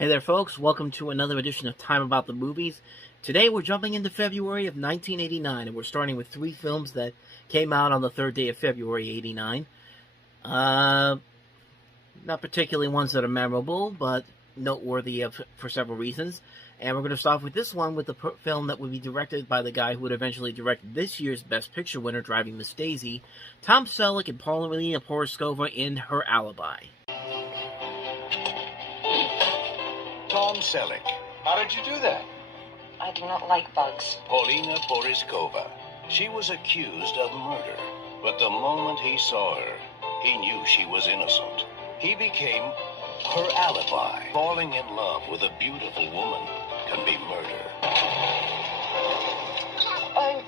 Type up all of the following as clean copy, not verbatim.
Hey there folks, welcome to another edition of Time About the Movies. Today we're jumping into February of 1989, and we're starting with three films that came out on the third day of February 89. Not particularly ones that are memorable, but noteworthy for several reasons. And we're going to start off with this one, with the film that would be directed by the guy who would eventually direct this year's Best Picture winner, Driving Miss Daisy, Tom Selleck and Paulina Porizkova in Her Alibi. Tom Selleck. How did you do that? I do not like bugs. Paulina Porizkova. She was accused of murder, but the moment he saw her, he knew she was innocent. He became her alibi. Falling in love with a beautiful woman can be murder.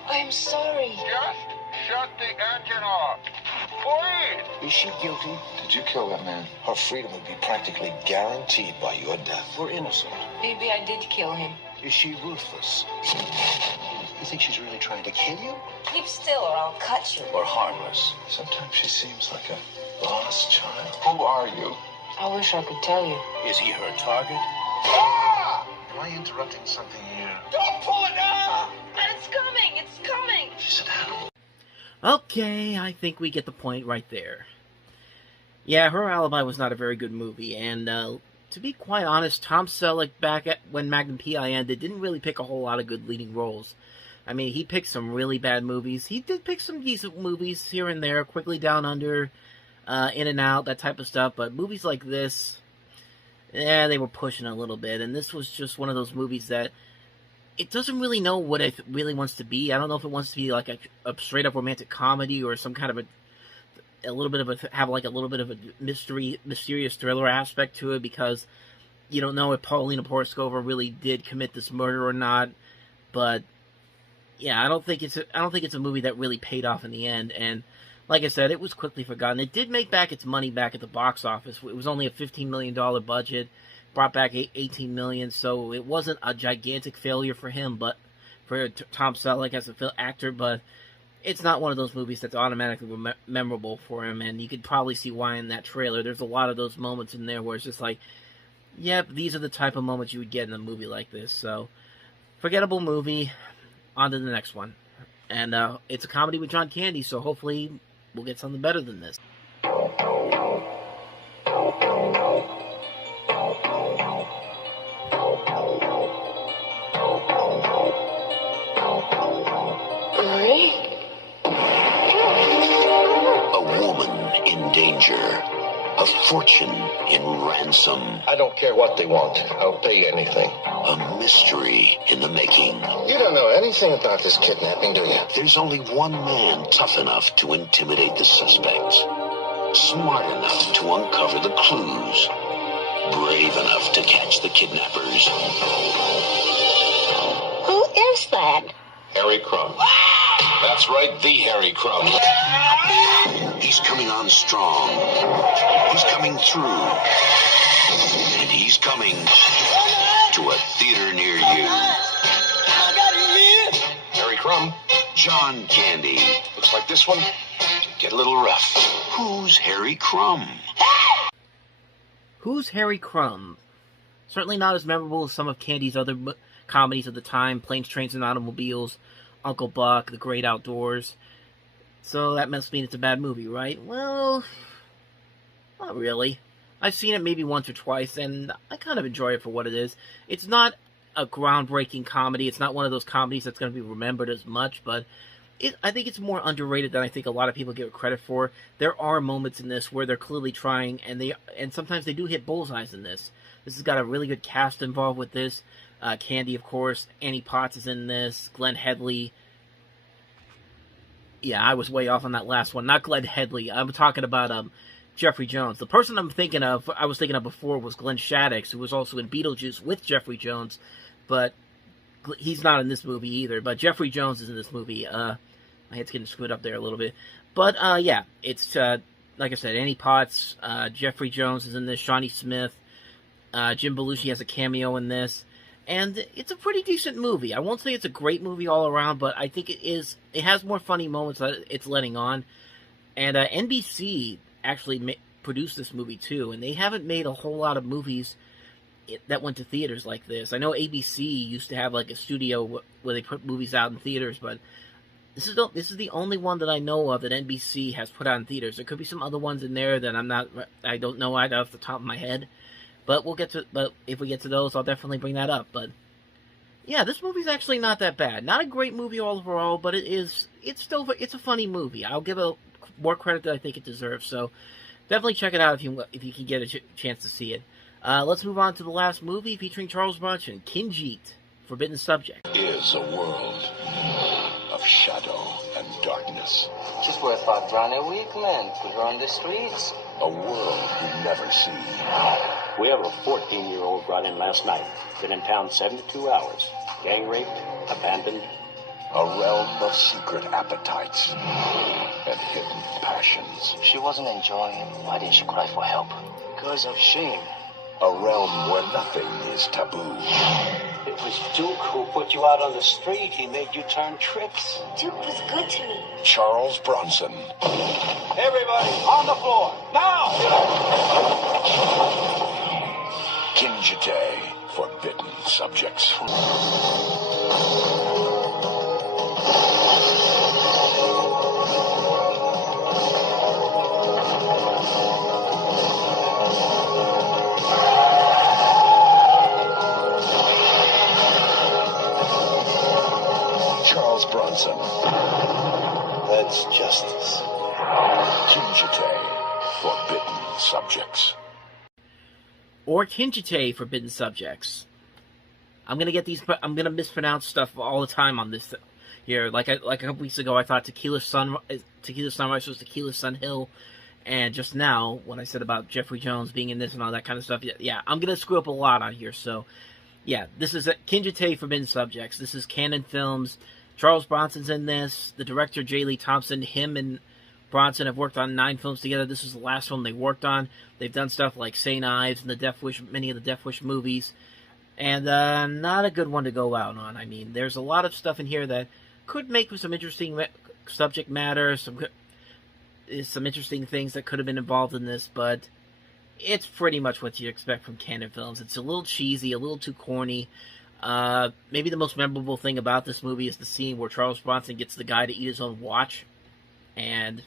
I'm sorry. Just shut the engine off. Please. Is she guilty? Did you kill that man? Her freedom would be practically guaranteed by your death. We're innocent. Maybe I did kill him. Is she ruthless? You think she's really trying to kill you? Keep still or I'll cut you. Or harmless. Sometimes she seems like a lost child. Who are you? I wish I could tell you. Is he her target? Ah! Am I interrupting something here? Don't pull it out! It's coming! It's coming! She's an animal. Okay, I think we get the point right there. Yeah, Her Alibi was not a very good movie, and to be quite honest, Tom Selleck, back when Magnum P.I. ended, didn't really pick a whole lot of good leading roles. I mean, he picked some really bad movies. He did pick some decent movies here and there, Quickly Down Under, In and Out, that type of stuff, but movies like this, yeah, they were pushing a little bit, and this was just one of those movies that it doesn't really know what it really wants to be. I don't know if it wants to be like a straight-up romantic comedy or some kind of a little bit of a mysterious thriller aspect to it, because you don't know if Paulina Porizkova really did commit this murder or not. But yeah, I don't think it's a movie that really paid off in the end. And like I said, it was quickly forgotten. It did make back its money back at the box office. It was only a $15 million budget. Brought back $18 million, so it wasn't a gigantic failure for him, but for Tom Selleck as an actor, but it's not one of those movies that's automatically memorable for him, and you could probably see why in that trailer. There's a lot of those moments in there where it's just like, yep, these are the type of moments you would get in a movie like this. So, forgettable movie, on to the next one. And it's a comedy with John Candy, so hopefully we'll get something better than this. A fortune in ransom. I don't care what they want. I'll pay anything. A mystery in the making. You don't know anything about this kidnapping, do you? There's only one man tough enough to intimidate the suspects, smart enough to uncover the clues, brave enough to catch the kidnappers. Who is that? Harry Crumb. That's right, the Harry Crumb. He's coming on strong. He's coming through. And he's coming to a theater near you. Harry Crumb. John Candy. Looks like this one get a little rough. Who's Harry Crumb? Who's Harry Crumb? Certainly not as memorable as some of Candy's other comedies of the time, Planes, Trains, and Automobiles, Uncle Buck, The Great Outdoors. So that must mean it's a bad movie, right? Well, not really. I've seen it maybe once or twice, and I kind of enjoy it for what it is. It's not a groundbreaking comedy. It's not one of those comedies that's going to be remembered as much, but I think it's more underrated than I think a lot of people give it credit for. There are moments in this where they're clearly trying, and sometimes they do hit bullseyes in this. This has got a really good cast involved with this. Candy, of course. Annie Potts is in this. Glenn Headley. Yeah, I was way off on that last one. Not Glenn Headley. I'm talking about Jeffrey Jones. The person I was thinking of before was Glenn Shaddix, who was also in Beetlejuice with Jeffrey Jones, but he's not in this movie either. But Jeffrey Jones is in this movie. My head's getting screwed up there a little bit. But, yeah, it's, like I said, Annie Potts, Jeffrey Jones is in this, Shawnee Smith, Jim Belushi has a cameo in this. And it's a pretty decent movie. I won't say it's a great movie all around, but I think it has more funny moments that it's letting on. And NBC actually produced this movie too, and they haven't made a whole lot of movies that went to theaters like this. I know ABC used to have like a studio where they put movies out in theaters, but this is the only one that I know of that NBC has put out in theaters. There could be some other ones in there that I don't know right off the top of my head. But if we get to those, I'll definitely bring that up. But yeah, this movie's actually not that bad. Not a great movie overall, but it's a funny movie. I'll give it more credit than I think it deserves. So definitely check it out if you can get a chance to see it. Let's move on to the last movie featuring Charles Bronson, Kinjit, Forbidden Subject. Is a world of shadow and darkness. She's worth about grand a week, man. Put her on the streets. A world you never see. We have a 14-year-old brought in last night. Been in town 72 hours. Gang raped, abandoned. A realm of secret appetites and hidden passions. She wasn't enjoying. Why didn't she cry for help? Because of shame. A realm where nothing is taboo. It was Duke who put you out on the street. He made you turn tricks. Duke was good to me. Charles Bronson. Everybody, on the floor, now! Kinjite, Forbidden Subjects. Charles Bronson. That's justice. Kinjite, Forbidden Subjects. Or Kinjite, Forbidden Subjects. I'm gonna mispronounce stuff all the time on this here. Like a couple weeks ago, I thought Tequila Sunrise was Tequila Sun Hill, and just now when I said about Jeffrey Jones being in this and all that kind of stuff, yeah, I'm gonna screw up a lot on here. So, yeah, this is Kinjite, Forbidden Subjects. This is Canon Films. Charles Bronson's in this. The director, J. Lee Thompson, him and Bronson have worked on 9 films together. This is the last one they worked on. They've done stuff like St. Ives and many of the Death Wish movies. And not a good one to go out on. I mean, there's a lot of stuff in here that could make for some interesting subject matter, some interesting things that could have been involved in this, but it's pretty much what you expect from Canon Films. It's a little cheesy, a little too corny. Maybe the most memorable thing about this movie is the scene where Charles Bronson gets the guy to eat his own watch. And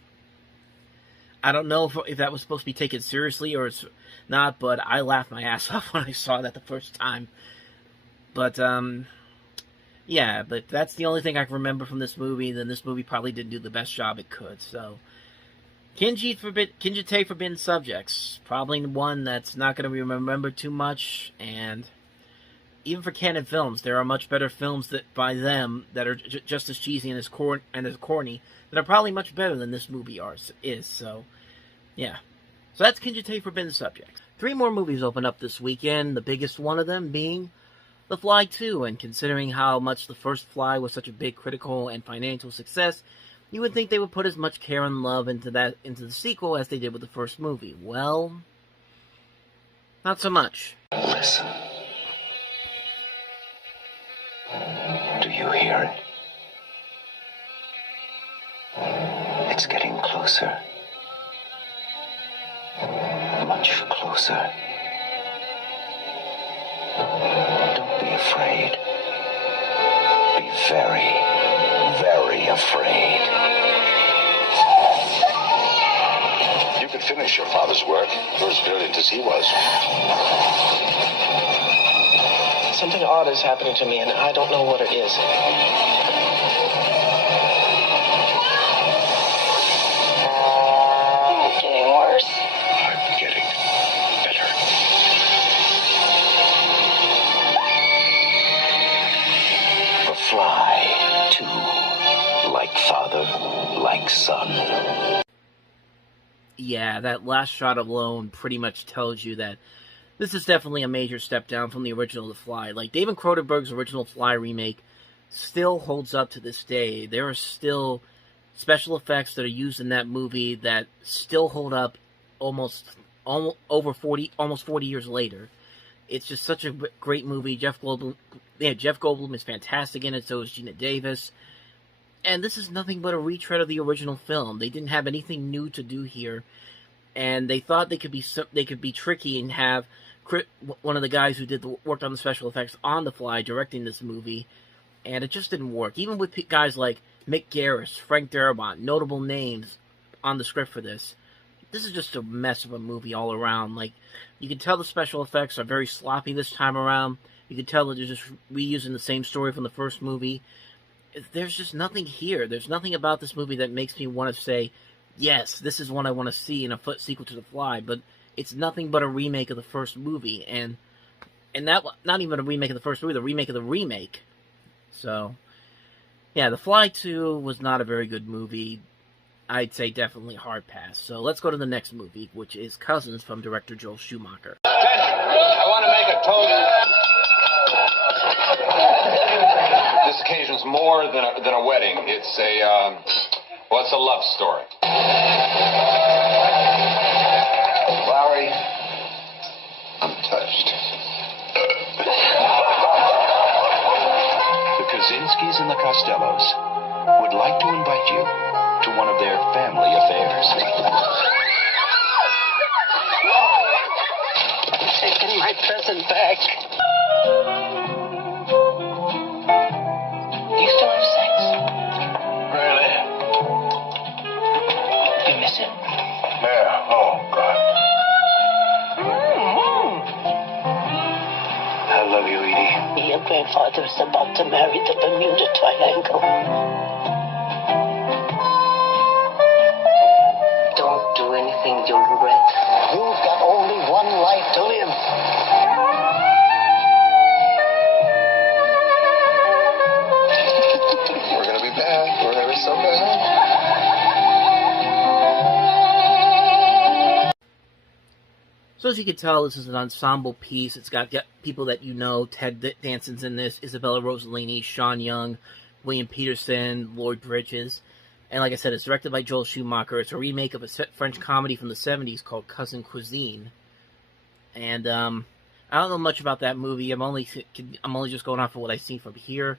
I don't know if that was supposed to be taken seriously or it's not, but I laughed my ass off when I saw that the first time. But, yeah, but that's the only thing I can remember from this movie. Then this movie probably didn't do the best job it could. So, Kinjite, Forbidden Subjects. Probably one that's not going to be remembered too much. And even for Canon Films, there are much better films by them that are just as cheesy and as corny that are probably much better than this movie is. So, yeah. So that's Kinjite, Forbidden Subjects. 3 more movies open up this weekend, the biggest one of them being The Fly 2, and considering how much the first Fly was such a big critical and financial success, you would think they would put as much care and love into the sequel as they did with the first movie. Well, not so much. Listen. Do you hear it? It's getting closer. Much closer. Don't be afraid. Be very, very afraid. You could finish your father's work. You're as brilliant as he was. Something odd is happening to me, and I don't know what it is. It's getting worse. I'm getting better. The Fly 2. Like father, like son. Yeah, that last shot alone pretty much tells you that this is definitely a major step down from the original The Fly. Like, David Cronenberg's original Fly remake still holds up to this day. There are still special effects that are used in that movie that still hold up almost 40 years later. It's just such a great movie. Jeff Goldblum is fantastic in it, so is Gina Davis. And this is nothing but a retread of the original film. They didn't have anything new to do here, and they thought they could be tricky and have one of the guys who worked on the special effects on The Fly, directing this movie, and it just didn't work. Even with guys like Mick Garris, Frank Darabont, notable names on the script for this. This is just a mess of a movie all around. Like, you can tell the special effects are very sloppy this time around. You can tell that they're just reusing the same story from the first movie. There's just nothing here. There's nothing about this movie that makes me want to say, yes, this is one I want to see in a sequel to The Fly, but it's nothing but a remake of the first movie, and that, not even a remake of the first movie, the remake of the remake. So, yeah, The Fly 2 was not a very good movie. I'd say definitely hard pass. So let's go to the next movie, which is Cousins from director Joel Schumacher. I want to make a total... This occasion's more than a wedding. It's a, well, it's a love story. Larry, I'm touched. The Kaczynskis and the Costellos would like to invite you to one of their family affairs. I'm taking my present back. Do you still have sex? Really? You miss it? Yeah. Oh, God. I love you, Edie. Your grandfather is about to marry the Bermuda Triangle. Don't do anything you'll regret. You've got only one life to live. We're gonna be back. We're gonna be so bad. So as you can tell, this is an ensemble piece. It's got people that you know. Ted Danson's in this, Isabella Rossellini, Sean Young, William Peterson, Lloyd Bridges. And like I said, it's directed by Joel Schumacher. It's a remake of a French comedy from the 70s called Cousin Cuisine. And I don't know much about that movie. I'm only just going off of what I've seen from here.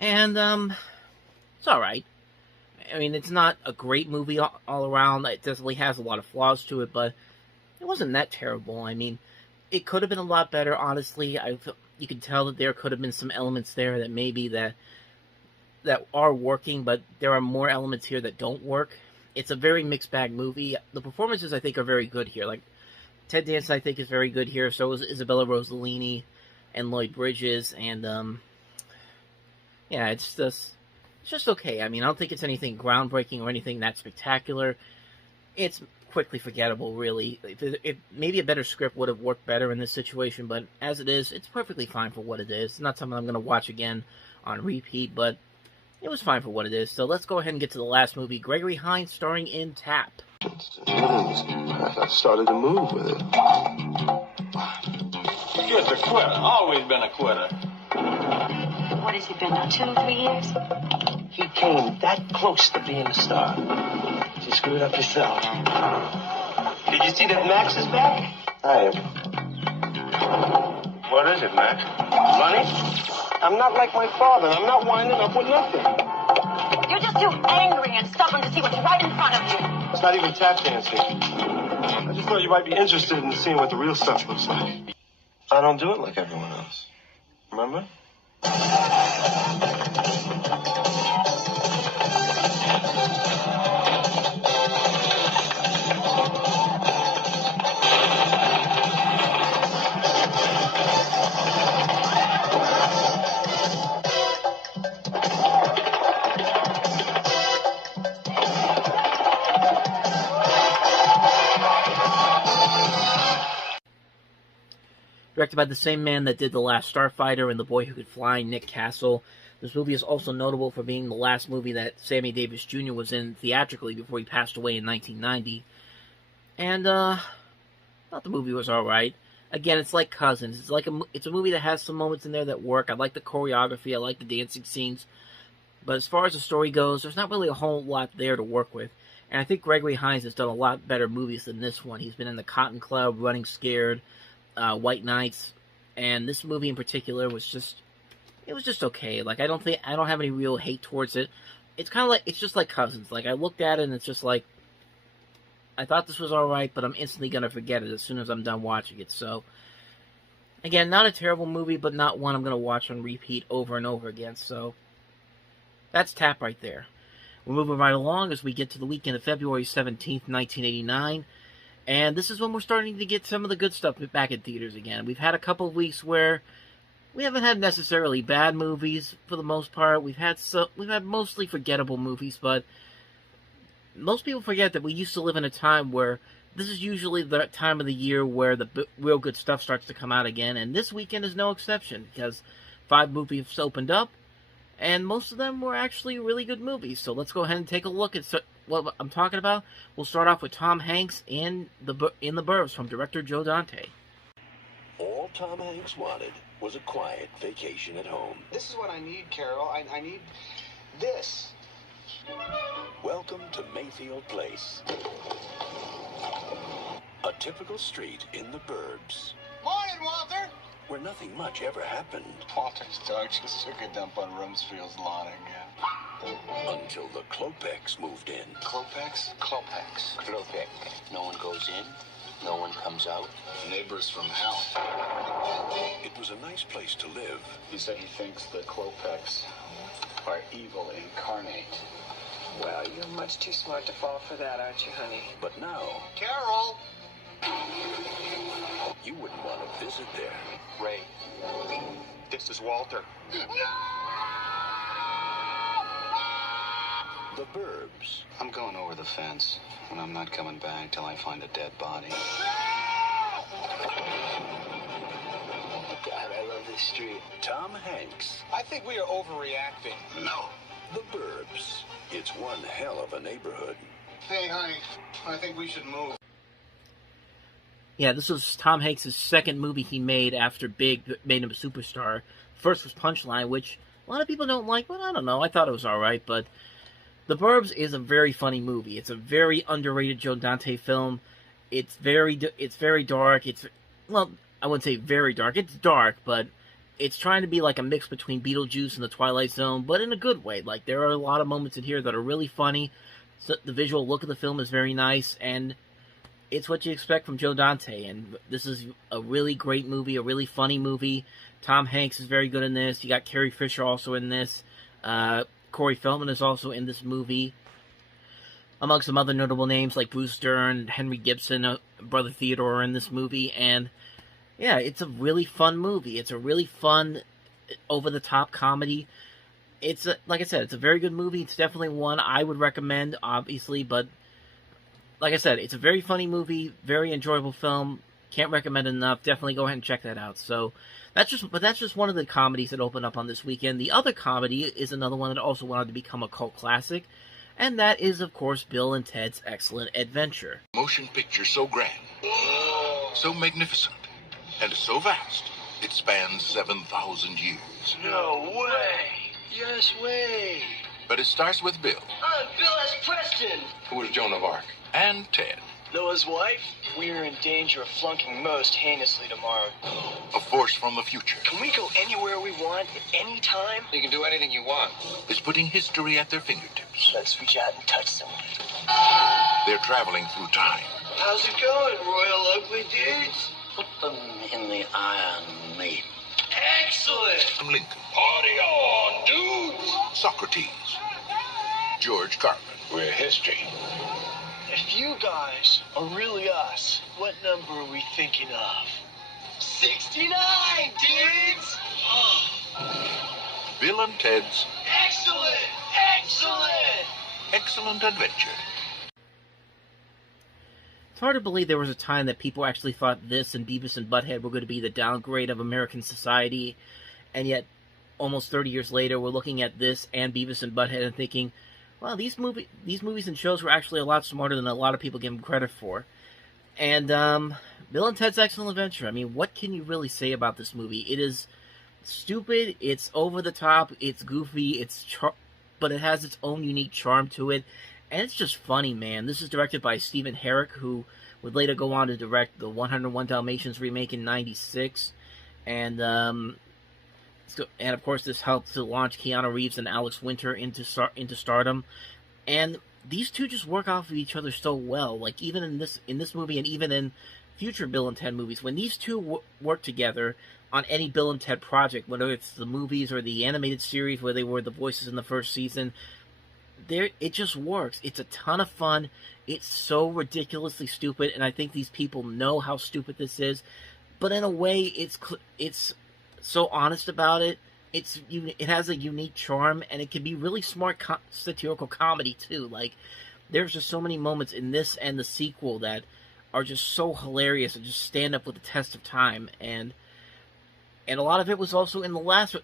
And it's alright. I mean, it's not a great movie all around. It definitely has a lot of flaws to it, but it wasn't that terrible. I mean, it could have been a lot better, honestly. You can tell that there could have been some elements there that maybe that are working, but there are more elements here that don't work. It's a very mixed bag movie. The performances, I think, are very good here. Like, Ted Danson, I think, is very good here. So is Isabella Rossellini and Lloyd Bridges. And, yeah, it's just okay. I mean, I don't think it's anything groundbreaking or anything that spectacular. It's quickly forgettable, really. If maybe a better script would have worked better in this situation, but as it is, it's perfectly fine for what it is. It's not something I'm going to watch again on repeat, but it was fine for what it is. So let's go ahead and get to the last movie, Gregory Hines starring in Tap. I started to move with it. You're a quitter. Always been a quitter. What has he been now, 2 or 3 years? He came that close to being a star. You screwed up yourself. Did you see that Max is back? I am. What is it, Max? Money? I'm not like my father. I'm not winding up with nothing. You're just too angry and stubborn to see what's right in front of you. It's not even tap dancing. I just thought you might be interested in seeing what the real stuff looks like. I don't do it like everyone else. Remember? Directed by the same man that did The Last Starfighter and The Boy Who Could Fly, Nick Castle. This movie is also notable for being the last movie that Sammy Davis Jr. was in theatrically before he passed away in 1990. And, I thought the movie was alright. Again, it's like Cousins. It's a movie that has some moments in there that work. I like the choreography, I like the dancing scenes. But as far as the story goes, there's not really a whole lot there to work with. And I think Gregory Hines has done a lot better movies than this one. He's been in The Cotton Club, Running Scared, White Nights, and this movie in particular was just okay. Like, I don't have any real hate towards it. It's kind of like, it's just like Cousins. Like, I looked at it and it's just like, I thought this was alright, but I'm instantly gonna forget it as soon as I'm done watching it. So, Again, not a terrible movie, but not one I'm going to watch on repeat over and over again. So, that's Tap right there. We're moving right along as we get to the weekend of February 17th, 1989. And this is when we're starting to get some of the good stuff back in theaters again. We've had a couple of weeks where we haven't had necessarily bad movies for the most part. We've had mostly forgettable movies, but most people forget that we used to live in a time where this is usually the time of the year where the real good stuff starts to come out again, and this weekend is no exception, because 5 movies opened up, and most of them were actually really good movies. So let's go ahead and take a look at what I'm talking about. We'll start off with Tom Hanks in The Burbs from director Joe Dante. All Tom Hanks wanted was a quiet vacation at home. This is what I need, Carol. I need this. Welcome to Mayfield Place. A typical street in the burbs. Morning, Walter. Where nothing much ever happened. Walter's dog just took a dump on Rumsfeld's lawn again. Until the Klopeks moved in. Klopex? Klopex. Klopek. No one goes in, no one comes out. Neighbors from hell. It was a nice place to live. He said he thinks the Klopeks are evil incarnate. Well, you're much too smart to fall for that, aren't you, honey? But now, Carol. you wouldn't want to visit there. Ray, this is Walter. The Burbs. I'm going over the fence, and I'm not coming back till I find a dead body. God, I love this street. Tom Hanks. I think we are overreacting. No. The Burbs. It's one hell of a neighborhood. Hey, honey, I think we should move. Yeah, this was Tom Hanks' second movie he made after Big made him a superstar. First was Punchline, which a lot of people don't like, but I don't know. I thought it was alright, but The Burbs is a very funny movie. It's a very underrated Joe Dante film. It's very dark. Well, I wouldn't say very dark. It's dark, but it's trying to be like a mix between Beetlejuice and The Twilight Zone, but in a good way. Like, there are a lot of moments in here that are really funny. So the visual look of the film is very nice, and it's what you expect from Joe Dante. And this is a really great movie, a really funny movie. Tom Hanks is very good in this. You got Carrie Fisher also in this. Corey Feldman is also in this movie, amongst some other notable names like Bruce Dern, Henry Gibson, Brother Theodore are in this movie. And yeah, it's a really fun movie. It's a really fun, over-the-top comedy. Like I said, it's a very good movie. It's definitely one I would recommend, obviously, but like I said, it's a very funny movie, very enjoyable film. Can't recommend it enough. Definitely go ahead and check that out. So that's just one of the comedies that opened up on this weekend. The other comedy is another one that also wanted to become a cult classic, and that is, of course, Bill and Ted's Excellent Adventure. Motion picture so grand, so magnificent, and so vast, it spans 7,000 years. No way! Yes way! But it starts with Bill. I'm Bill S. Preston! Who was Joan of Arc? And Ted. Noah's wife? We're in danger of flunking most heinously tomorrow. A force from the future. Can we go anywhere we want at any time? You can do anything you want. Is putting history at their fingertips. Let's reach out and touch someone. They're traveling through time. How's it going, Royal Ugly Dudes? Put them in the Iron Maiden. Excellent! Lincoln. Party on, dudes! Socrates. George Carlin. We're history. If you guys are really us, what number are we thinking of? 69, dudes! Bill and Ted's Excellent! Excellent! Excellent Adventure. It's hard to believe there was a time that people actually thought this and Beavis and Butthead were going to be the downgrade of American society, and yet almost 30 years later we're looking at this and Beavis and Butthead and thinking, well, these movies and shows were actually a lot smarter than a lot of people give them credit for. And Bill and Ted's Excellent Adventure, I mean, what can you really say about this movie? It is stupid, it's over the top, it's goofy, but it has its own unique charm to it, and it's just funny, man. This is directed by Stephen Herrick, who would later go on to direct the 101 Dalmatians remake in '96, and of course this helped to launch Keanu Reeves and Alex Winter into stardom, and these two just work off of each other so well. Like, even in this movie, and even in future Bill and Ted movies. When these two work together on any Bill and Ted project, whether it's the movies or the animated series where they were the voices in the first season, it just works. It's a ton of fun. It's so ridiculously stupid, and I think these people know how stupid this is. But in a way, it's so honest about it. It has a unique charm, and it can be really smart satirical comedy too. Like, there's just so many moments in this and the sequel that are just so hilarious and just stand up with the test of time. And a lot of it was also in the last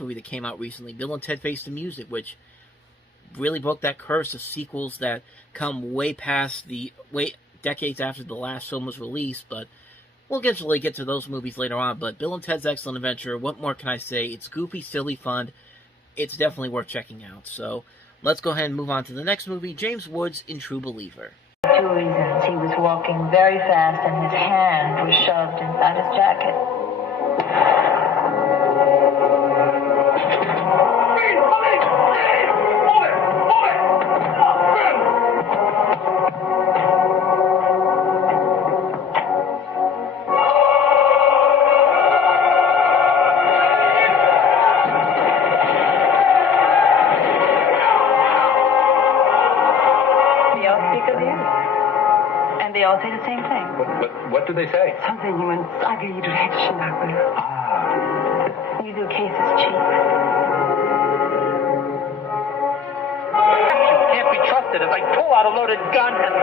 movie that came out recently, Bill and Ted Face the Music, which really broke that curse of sequels that come way decades after the last film was released. But we'll eventually get to those movies later on. But Bill and Ted's Excellent Adventure, what more can I say? It's goofy, silly, fun. It's definitely worth checking out. So let's go ahead and move on to the next movie, James Woods in True Believer. 2 reasons. He was walking very fast and his hand was shoved inside his jacket. They all say the same thing. What do they say? Something you and Saga you do action up with. You do cases cheap. You can't be trusted if I pull out a loaded gun and...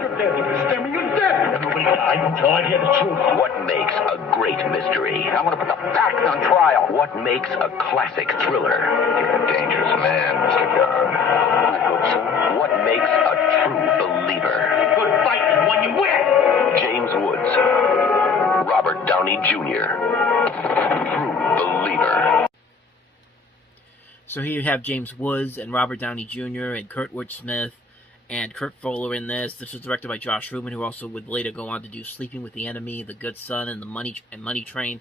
You're dead. Stammer, you're dead. Nobody died until I hear the truth. What makes a great mystery? I want to put the facts on trial. What makes a classic thriller? You're a dangerous man, Mr. Gunn. I hope so. What makes a true believer? Good fight is when you win. James Woods, Robert Downey Jr., True Believer. So here you have James Woods and Robert Downey Jr. and Kurtwood Smith and Kurt Fuller in this. This was directed by Josh Ruben, who also would later go on to do Sleeping with the Enemy, The Good Son, and Money Train.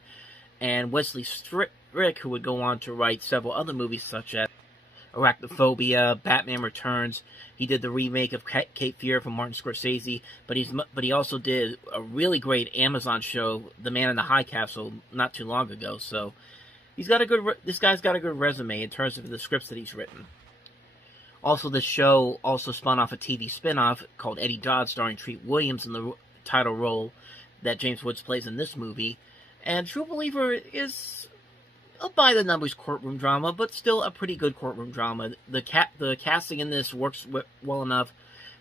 And Wesley Strick, who would go on to write several other movies such as Arachnophobia, Batman Returns. He did the remake of Cape Fear from Martin Scorsese, but he also did a really great Amazon show, The Man in the High Castle, not too long ago. So this guy's got a good resume in terms of the scripts that he's written. Also, this show also spun off a TV spin-off called Eddie Dodd, starring Treat Williams in the title role that James Woods plays in this movie. And True Believer is a by-the-numbers courtroom drama, but still a pretty good courtroom drama. The casting in this works well enough.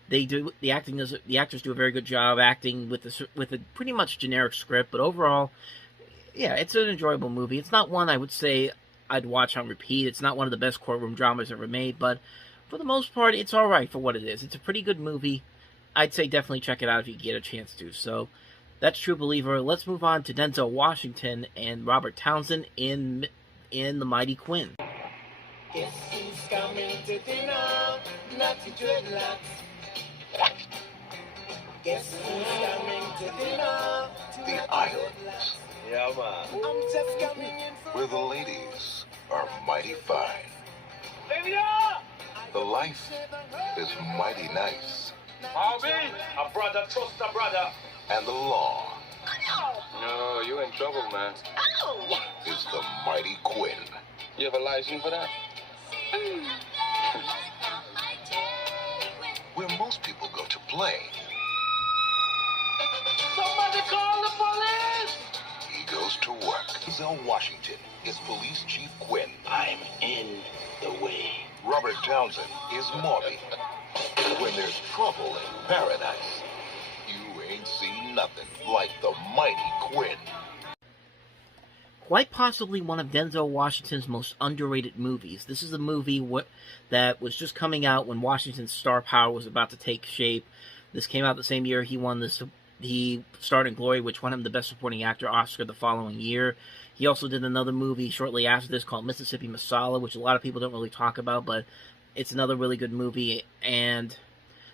The actors do a very good job acting with a pretty much generic script, but overall, yeah, it's an enjoyable movie. It's not one I would say I'd watch on repeat. It's not one of the best courtroom dramas ever made, but for the most part, it's alright for what it is. It's a pretty good movie. I'd say definitely check it out if you get a chance to. So, that's True Believer. Let's move on to Denzel Washington and Robert Townsend in The Mighty Quinn. Guess who's coming to dinner? Natty dreadlocks. Guess who's coming to dinner? The Islands, Yeah, man. I'm just coming in for... where the ladies are mighty fine. The life is mighty nice. Bobby, a brother trust a brother. And the law No, you in trouble, man. is the mighty Quinn. You have a license for that? Where most people go to play, Somebody call the police! he goes to work. Denzel Washington is Police Chief Quinn. I'm in the way. Robert Townsend is Morty. When there's trouble in paradise, you ain't seen nothing like the mighty Quinn. Quite possibly one of Denzel Washington's most underrated movies. This is a movie that was just coming out when Washington's star power was about to take shape. This came out the same year he starred in Glory, which won him the Best Supporting Actor Oscar the following year. He also did another movie shortly after this called Mississippi Masala, which a lot of people don't really talk about, but it's another really good movie. And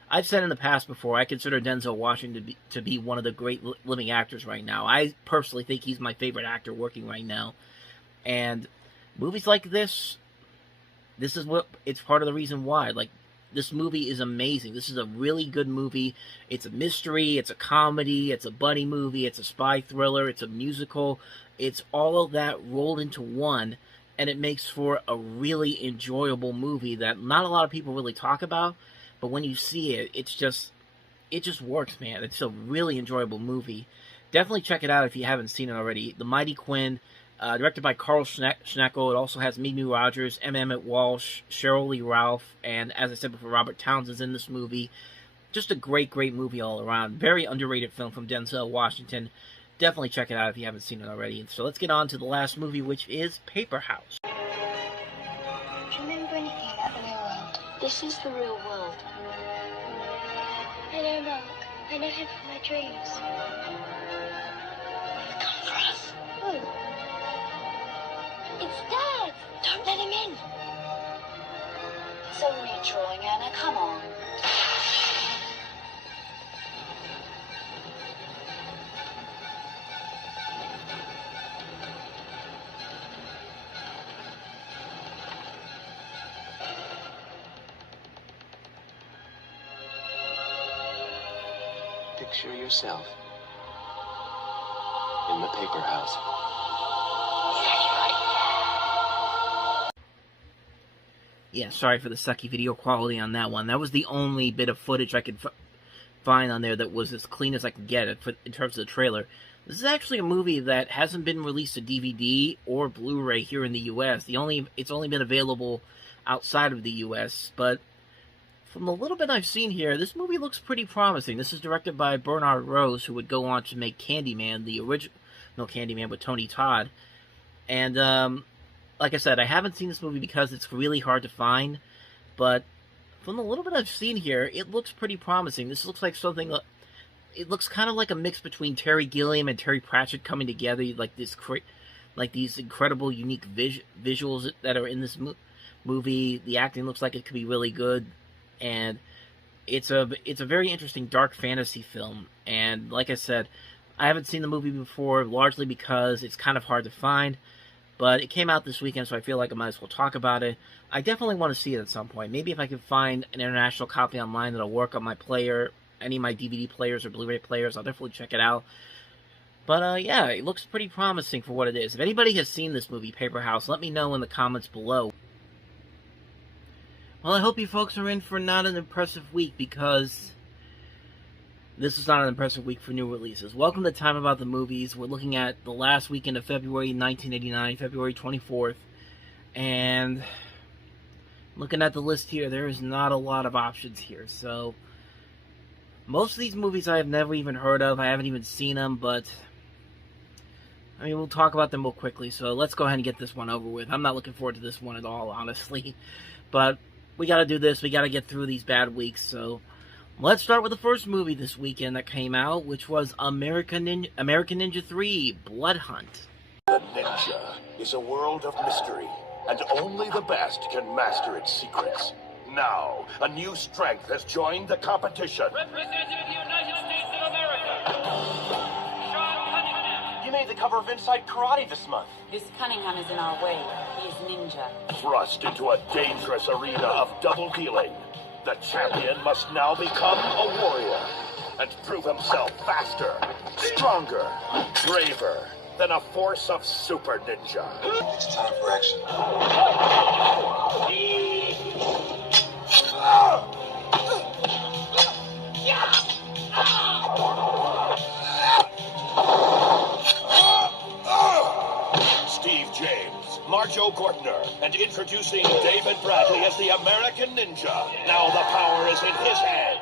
I've said in the past before, I consider Denzel Washington to be one of the great living actors right now. I personally think he's my favorite actor working right now. And movies like this is it's part of the reason why. Like, this movie is amazing. This is a really good movie. It's a mystery, it's a comedy, it's a buddy movie, it's a spy thriller, it's a musical. It's all of that rolled into one, and it makes for a really enjoyable movie that not a lot of people really talk about, but when you see it, it just works, man. It's a really enjoyable movie. Definitely check it out if you haven't seen it already. The Mighty Quinn, directed by Carl Schneckel. It also has Mimi Rogers, M. Emmett Walsh, Cheryl Lee Ralph, and as I said before, Robert Townsend's in this movie. Just a great, great movie all around. Very underrated film from Denzel Washington. Definitely check it out if you haven't seen it already. So let's get on to the last movie, which is Paper House. Do you remember anything about the real world? This is the real world. I know, Mark. I know him from my dreams. He's come for us. Who? It's Dad! Don't let him in. It's only a drawing, Anna. Come on. Picture yourself in the paper house. Yeah, sorry for the sucky video quality on that one. That was the only bit of footage I could find on there that was as clean as I could get it in terms of the trailer. This is actually a movie that hasn't been released to DVD or Blu-ray here in the U.S. It's only been available outside of the U.S., but from the little bit I've seen here, this movie looks pretty promising. This is directed by Bernard Rose, who would go on to make Candyman, the original Candyman with Tony Todd. And, like I said, I haven't seen this movie because it's really hard to find, but from the little bit I've seen here, it looks pretty promising. This looks like something, it looks kind of like a mix between Terry Gilliam and Terry Pratchett coming together, like these incredible, unique visuals that are in this movie. The acting looks like it could be really good. And it's a very interesting dark fantasy film. And like I said, I haven't seen the movie before, largely because it's kind of hard to find. But it came out this weekend, so I feel like I might as well talk about it. I definitely want to see it at some point. Maybe if I can find an international copy online that'll work on my player, any of my DVD players or Blu-ray players, I'll definitely check it out. But yeah, it looks pretty promising for what it is. If anybody has seen this movie, Paper House, let me know in the comments below. Well, I hope you folks are in for not an impressive week, because this is not an impressive week for new releases. Welcome to Time About the Movies. We're looking at the last weekend of February 1989, February 24th. And looking at the list here, there is not a lot of options here. So, most of these movies I have never even heard of. I haven't even seen them, but I mean, we'll talk about them real quickly. So, let's go ahead and get this one over with. I'm not looking forward to this one at all, honestly. But we gotta do this. We gotta get through these bad weeks. So let's start with the first movie this weekend that came out, which was American Ninja 3: Blood Hunt. The ninja is a world of mystery, and only the best can master its secrets. Now, a new strength has joined the competition. Representing the United States of America, you made the cover of Inside Karate this month. This Cunningham is in our way. He's ninja. Thrust into a dangerous arena of double dealing, the champion must now become a warrior and prove himself faster, stronger, braver than a force of super ninja. It's time for action. Steve James, Marjo Gortner, and introducing David Bradley as the American Ninja. Now the power is in his hands.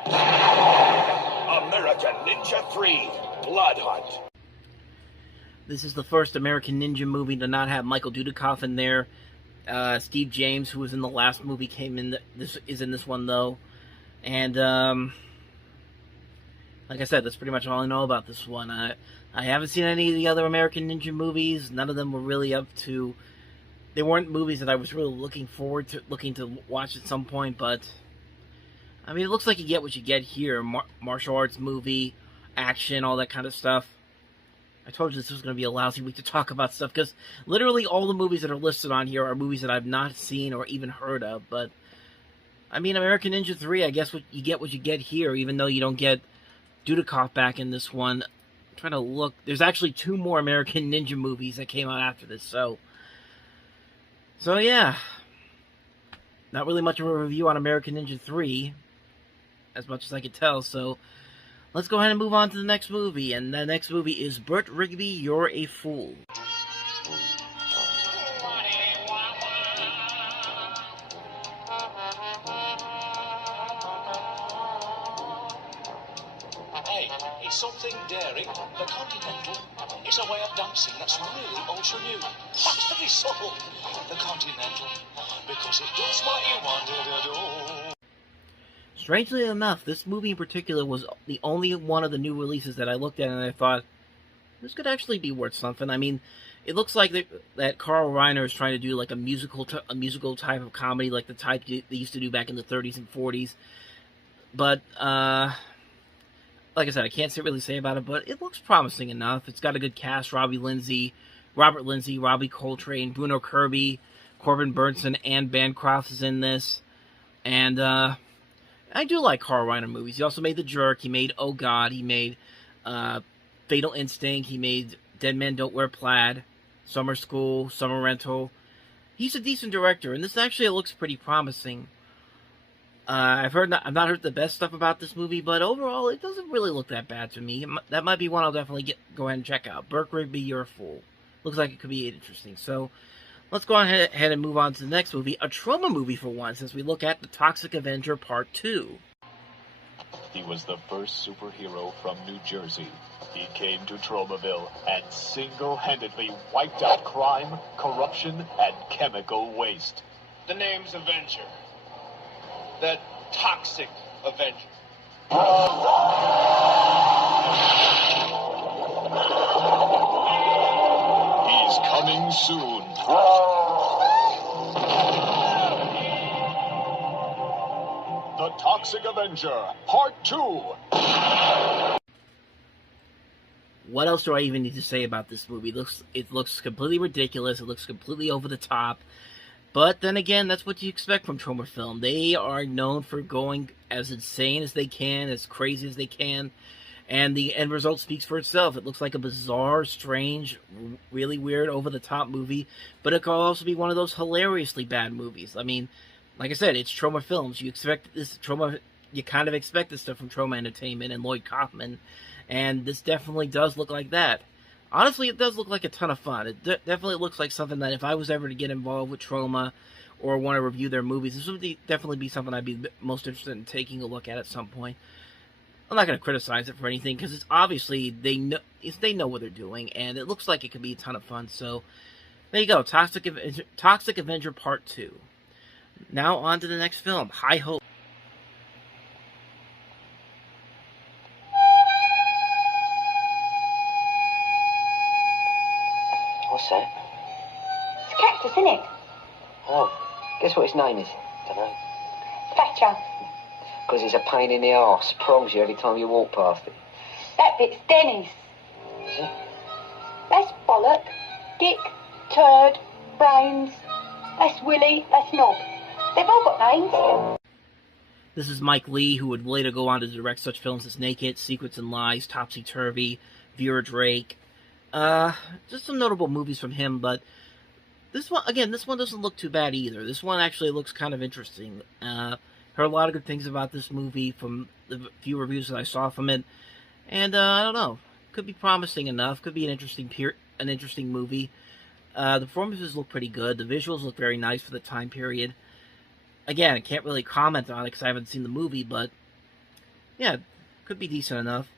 American Ninja 3: Blood Hunt. This is the first American Ninja movie to not have Michael Dudikoff in there. Steve James, who was in the last movie, is in this one though. And like I said, that's pretty much all I know about this one. I haven't seen any of the other American Ninja movies. None of them were really up to. They weren't movies that I was really looking to watch at some point. But I mean, it looks like you get what you get here: martial arts movie, action, all that kind of stuff. I told you this was going to be a lousy week to talk about stuff, because literally all the movies that are listed on here are movies that I've not seen or even heard of. But I mean, American Ninja 3, I guess what you get here, even though you don't get Dudikoff back in this one. I'm trying to look. There's actually 2 more American Ninja movies that came out after this, so yeah. Not really much of a review on American Ninja 3, as much as I could tell, so let's go ahead and move on to the next movie, and the next movie is Burt Rigby, You're a Fool. Hey, it's something daring. The Continental is a way of dancing that's really ultra new. That's to be subtle. The Continental, because it does what you wanted to do. Strangely enough, this movie in particular was the only one of the new releases that I looked at and I thought, this could actually be worth something. I mean, it looks like that Carl Reiner is trying to do like a musical type of comedy, like the type they used to do back in the 30s and 40s. But, like I said, I can't really say about it, but it looks promising enough. It's got a good cast: Robert Lindsay, Robbie Coltrane, Bruno Kirby, Corbin Burnson, and Bancroft is in this. And, I do like Carl Reiner movies. He also made The Jerk. He made Oh God. He made Fatal Instinct. He made Dead Men Don't Wear Plaid, Summer School, Summer Rental. He's a decent director, and this actually looks pretty promising. I've not heard the best stuff about this movie, but overall, it doesn't really look that bad to me. That might be one I'll definitely go ahead and check out. Burt Rigby, You're a Fool. Looks like it could be interesting. So, let's go ahead and move on to the next movie, a Troma movie for once, as we look at The Toxic Avenger Part 2. He was the first superhero from New Jersey. He came to Tromaville and single-handedly wiped out crime, corruption, and chemical waste. The name's Avenger. That toxic Avenger. He's coming soon. The Toxic Avenger, Part 2. What else do I even need to say about this movie? It looks completely ridiculous. It looks completely over the top. But then again, that's what you expect from Troma Film. They are known for going as insane as they can, as crazy as they can. And the end result speaks for itself. It looks like a bizarre, strange, really weird, over-the-top movie. But it could also be one of those hilariously bad movies. I mean, like I said, it's Troma Films. You kind of expect this stuff from Troma Entertainment and Lloyd Kaufman. And this definitely does look like that. Honestly, it does look like a ton of fun. It definitely looks like something that if I was ever to get involved with Troma or want to review their movies, this would definitely be something I'd be most interested in taking a look at some point. I'm not going to criticize it for anything, because it's obviously they know what they're doing, and it looks like it could be a ton of fun. So, there you go, Toxic Avenger Part 2. Now on to the next film, High Hope. What's that? It's a cactus, isn't it? Oh, guess what his name is? Dunno. Thatcher. Because he's a pain in the arse. Prongs you every time you walk past it. That bit's Dennis. Is it? That's Bollock. Dick, Turd, Brains. That's Willie, that's Knob. They've all got names. This is Mike Leigh, who would later go on to direct such films as Naked, Secrets and Lies, Topsy Turvy, Vera Drake. Just some notable movies from him, but this one doesn't look too bad either. This one actually looks kind of interesting. Heard a lot of good things about this movie from the few reviews that I saw from it, and I don't know, could be promising enough. Could be an interesting movie. The performances look pretty good. The visuals look very nice for the time period. Again, I can't really comment on it because I haven't seen the movie, but yeah, could be decent enough.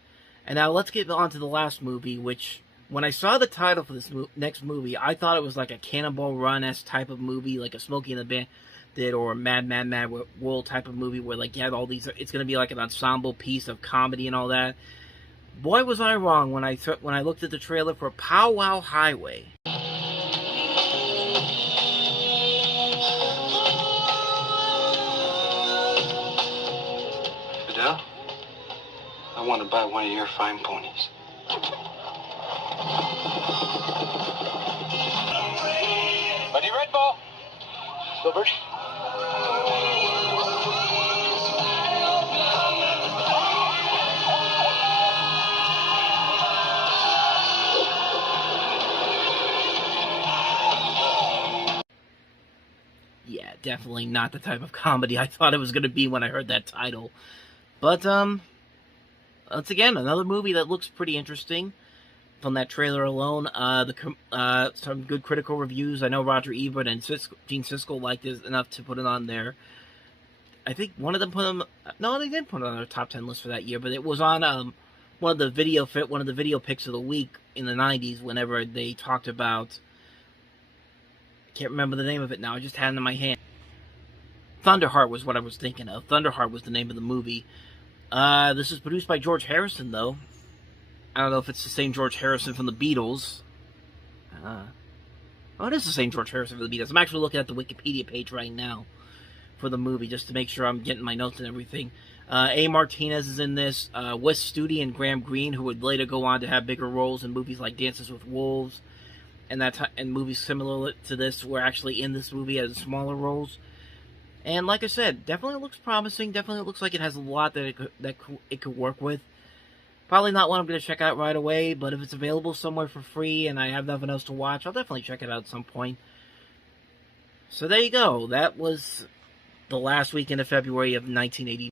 And now let's get on to the last movie, which, when I saw the title for this next movie, I thought it was like a Cannonball Run-esque type of movie, like a Smokey and the Bandit or Mad World type of movie, where like you had all these. It's going to be like an ensemble piece of comedy and all that. Boy, was I wrong when I looked at the trailer for Pow Wow Highway. Fidel, I want to buy one of your fine ponies. Ready, Red Ball? Robert? definitely not the type of comedy I thought it was going to be when I heard that title. But, once again, another movie that looks pretty interesting from that trailer alone. Some good critical reviews. I know Roger Ebert and Gene Siskel liked it enough to put it on there. I think one of them put them... No, they didn't put it on their top 10 list for that year, but it was on one of the video picks of the week in the 90s whenever they talked about... I can't remember the name of it now. I just had it in my hand. Thunderheart was what I was thinking of. Thunderheart was the name of the movie. This is produced by George Harrison, though. I don't know if it's the same George Harrison from the Beatles. Oh, it is the same George Harrison from the Beatles. I'm actually looking at the Wikipedia page right now for the movie, just to make sure I'm getting my notes and everything. A. Martinez is in this. Wes Studi and Graham Greene, who would later go on to have bigger roles in movies like Dances with Wolves, and movies similar to this, were actually in this movie as smaller roles. And like I said, definitely looks promising. Definitely looks like it has a lot that it could work with. Probably not one I'm going to check out right away, but if it's available somewhere for free and I have nothing else to watch, I'll definitely check it out at some point. So there you go. That was the last weekend of February of 1980.